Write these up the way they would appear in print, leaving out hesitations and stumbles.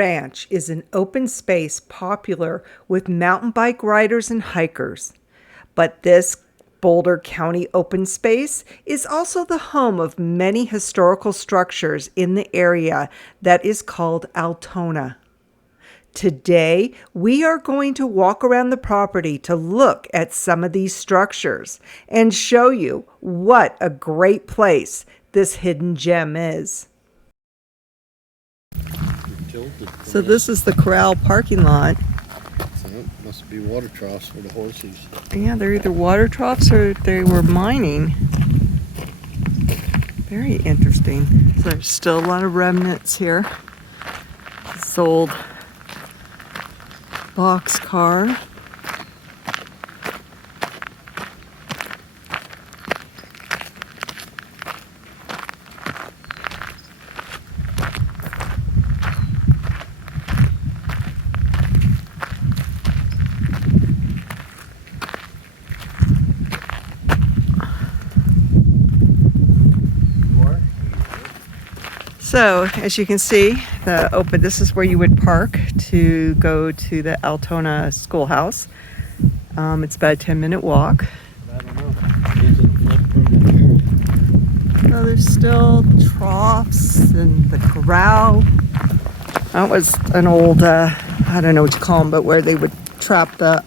Ranch is an open space popular with mountain bike riders and hikers. But this Boulder County open space is also the home of many historical structures in the area that is called Altona. Today, we are going to walk around the property to look at some of these structures and show you what a great place this hidden gem is. So this is the corral parking lot. So it must be water troughs for the horses. Yeah, they're either water troughs or they were mining. Very interesting. So there's still a lot of remnants here. This old box car. So, as you can see, this is where you would park to go to the Altona Schoolhouse. It's about a 10-minute walk. I don't know. Is it flood-prone area? So there's still troughs and the corral. That was an old, I don't know what you call them, but where they would trap the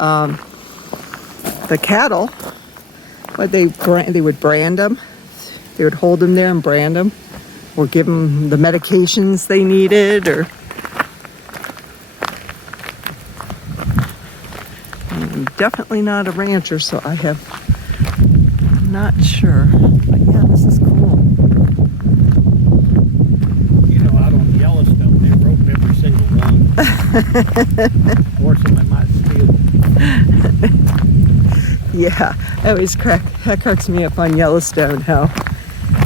cattle. But they would brand them. They would hold them there and brand them, or give them the medications they needed, or I'm definitely not a rancher, so I'm not sure. But yeah, this is cool. You know, out on Yellowstone, they rope every single one. Or somebody might steal them. Yeah, that cracks me up on Yellowstone, how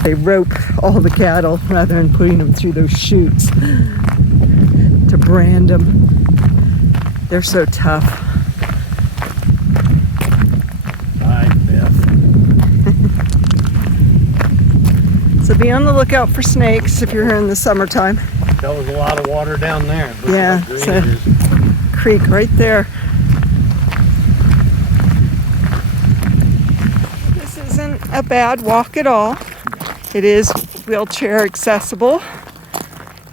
they rope all the cattle rather than putting them through those chutes to brand them. They're so tough. I bet. So be on the lookout for snakes if you're here in the summertime. There was a lot of water down there. But Yeah, green it's a creek right there. This isn't a bad walk at all. It is wheelchair accessible,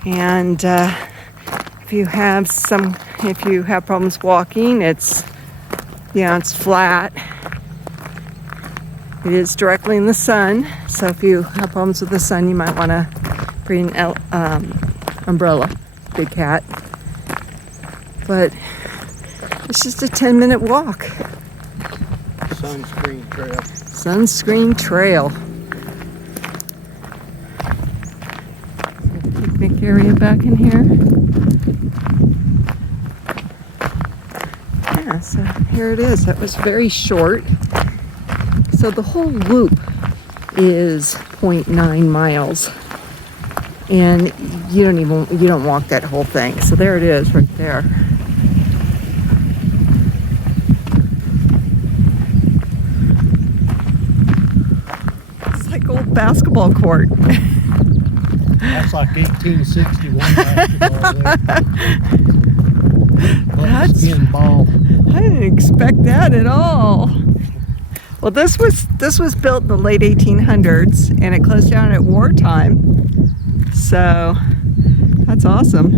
and if you have problems walking, it's flat. It is directly in the sun, so if you have problems with the sun, you might want to bring an umbrella. Big cat. But it's just a 10-minute walk. Sunscreen trail. Sunscreen trail. Picnic area back in here. Yeah, so here it is. That was very short. So the whole loop is 0.9 miles. And you don't walk that whole thing. So there it is right there. It's like old basketball court. That's like 1861 basketball there. That's Skin ball. I didn't expect that at all. Well, this was built in the late 1800s, and it closed down at wartime. So that's awesome.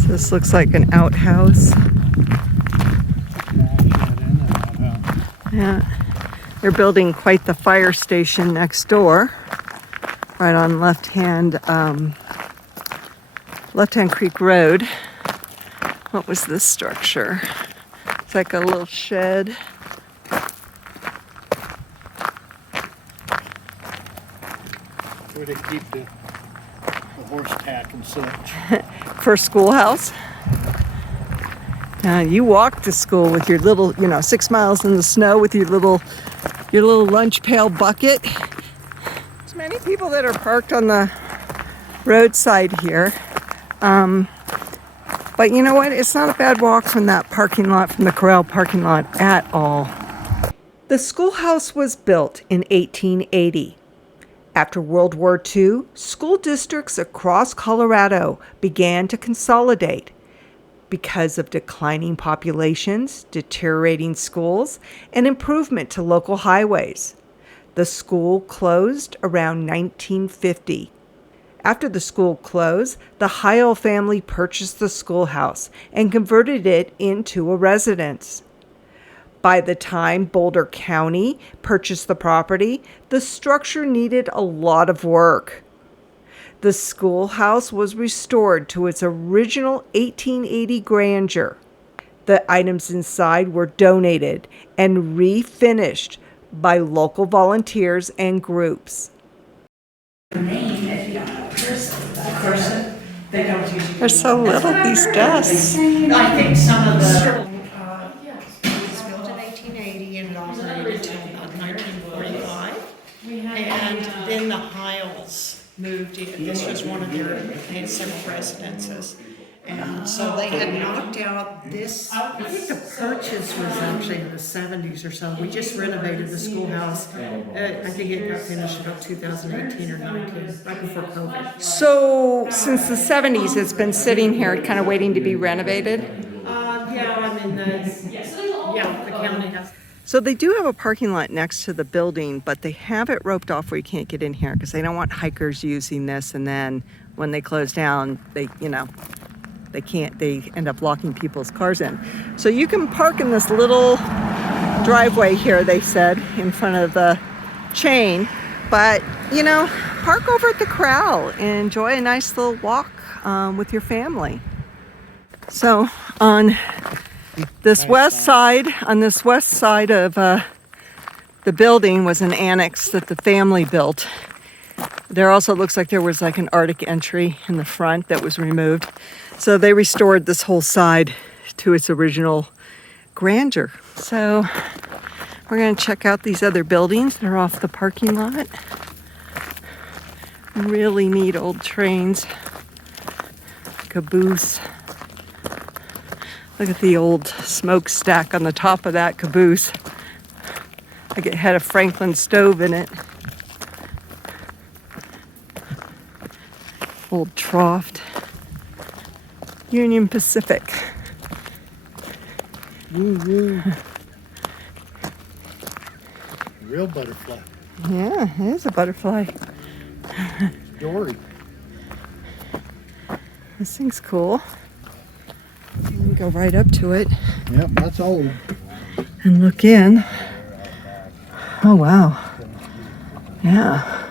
So this looks like an outhouse. Yeah, they're building quite the fire station next door, right on left-hand Creek Road. What was this structure? It's like a little shed. Where they keep the horse tack and such. For Schoolhouse. You walk to school with your little, 6 miles in the snow with your little lunch pail bucket. There's many people that are parked on the roadside here. But you know what? It's not a bad walk from that parking lot, from the corral parking lot at all. The schoolhouse was built in 1880. After World War II, school districts across Colorado began to consolidate because of declining populations, deteriorating schools, and improvement to local highways. The school closed around 1950. After the school closed, the Heil family purchased the schoolhouse and converted it into a residence. By the time Boulder County purchased the property, the structure needed a lot of work. The schoolhouse was restored to its original 1880 grandeur. The items inside were donated and refinished by local volunteers and groups. They're so little, these desks. I think some of the. It was built in 1880 and operated until about 1945. And then the Hiles moved in. This was one of their, they had several residences. And so they had knocked out this, I think the purchase was actually in the 70s or so. We just renovated the schoolhouse. I think it got finished about 2018 or 19, right before COVID. So since the 70s, it's been sitting here kind of waiting to be renovated? Yeah, I mean, the county has. So they do have a parking lot next to the building, but they have it roped off where you can't get in here because they don't want hikers using this, and then when they close down, they end up locking people's cars in. So you can park in this little driveway here, they said, in front of the chain, but park over at the corral and enjoy a nice little walk with your family. So on this west side of the building was an annex that the family built. There also looks like there was like an Arctic entry in the front that was removed. So they restored this whole side to its original grandeur. So we're going to check out these other buildings that are off the parking lot. Really neat old trains. Caboose. Look at the old smokestack on the top of that caboose. Like it had a Franklin stove in it. Old trough. Union Pacific. Woo-woo. Real butterfly. Yeah, it is a butterfly. Dory. This thing's cool. Let me go right up to it Yep, that's old. and look in. Oh, wow. Yeah.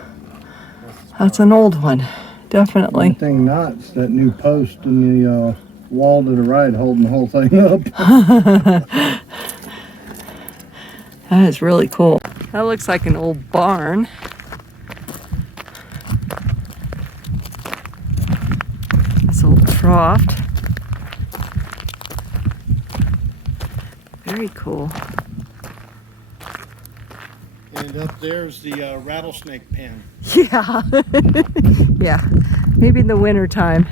That's an old one. Definitely. One thing not, it's that new post in the wall to the right holding the whole thing up. That is really cool. That looks like an old barn. This old trough. Very cool. And up there's the rattlesnake pen. Yeah. Yeah. Maybe in the winter time.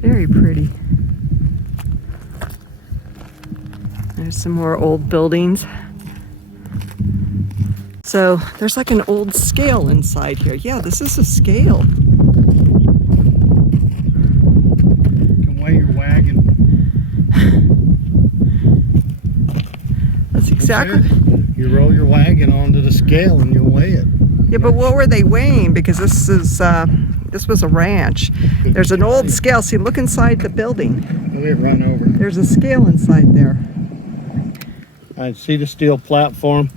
Very pretty. There's some more old buildings. So there's like an old scale inside here. Yeah, this is a scale. You can weigh your wagon. That's exactly. You roll your wagon onto the scale and you'll weigh it. Yeah, but what were they weighing? Because this was a ranch. There's an old scale. See, look inside the building. Let it run over. There's a scale inside there. I see the steel platform.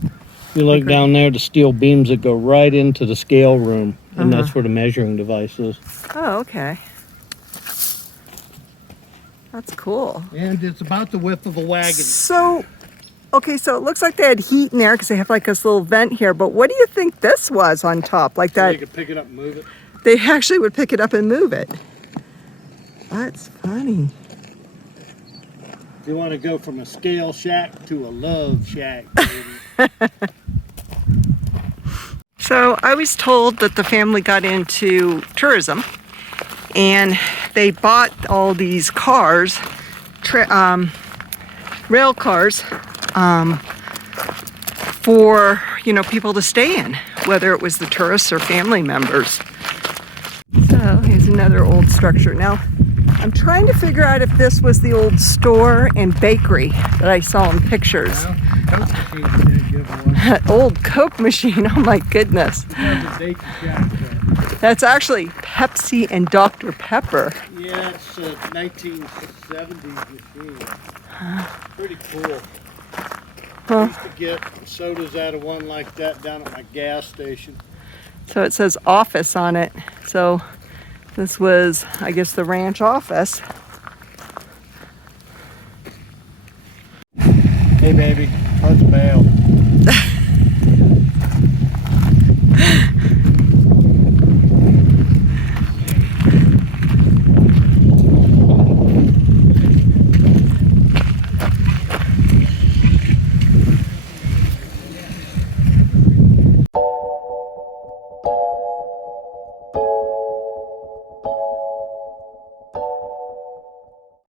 You look down there, the steel beams that go right into the scale room, and that's where the measuring device is. Oh, okay. That's cool. And it's about the width of a wagon. So, okay, so it looks like they had heat in there because they have like this little vent here. But what do you think this was on top? Like that? You could pick it up and move it. They actually would pick it up and move it. That's funny. If you want to go from a scale shack to a love shack, baby. So I was told that the family got into tourism and they bought all these cars, rail cars, for people to stay in whether it was the tourists or family members. So here's another old structure. Now, I'm trying to figure out if this was the old store and bakery that I saw in pictures. Coke machine did give one. Old Coke machine, oh my goodness. There's a Baker Jack there. That's actually Pepsi and Dr. Pepper. Yeah, it's a 1970s machine. Pretty cool. I used to get sodas out of one like that down at my gas station. So it says office on it. So this was, I guess, the ranch office. Hey baby, let's bail.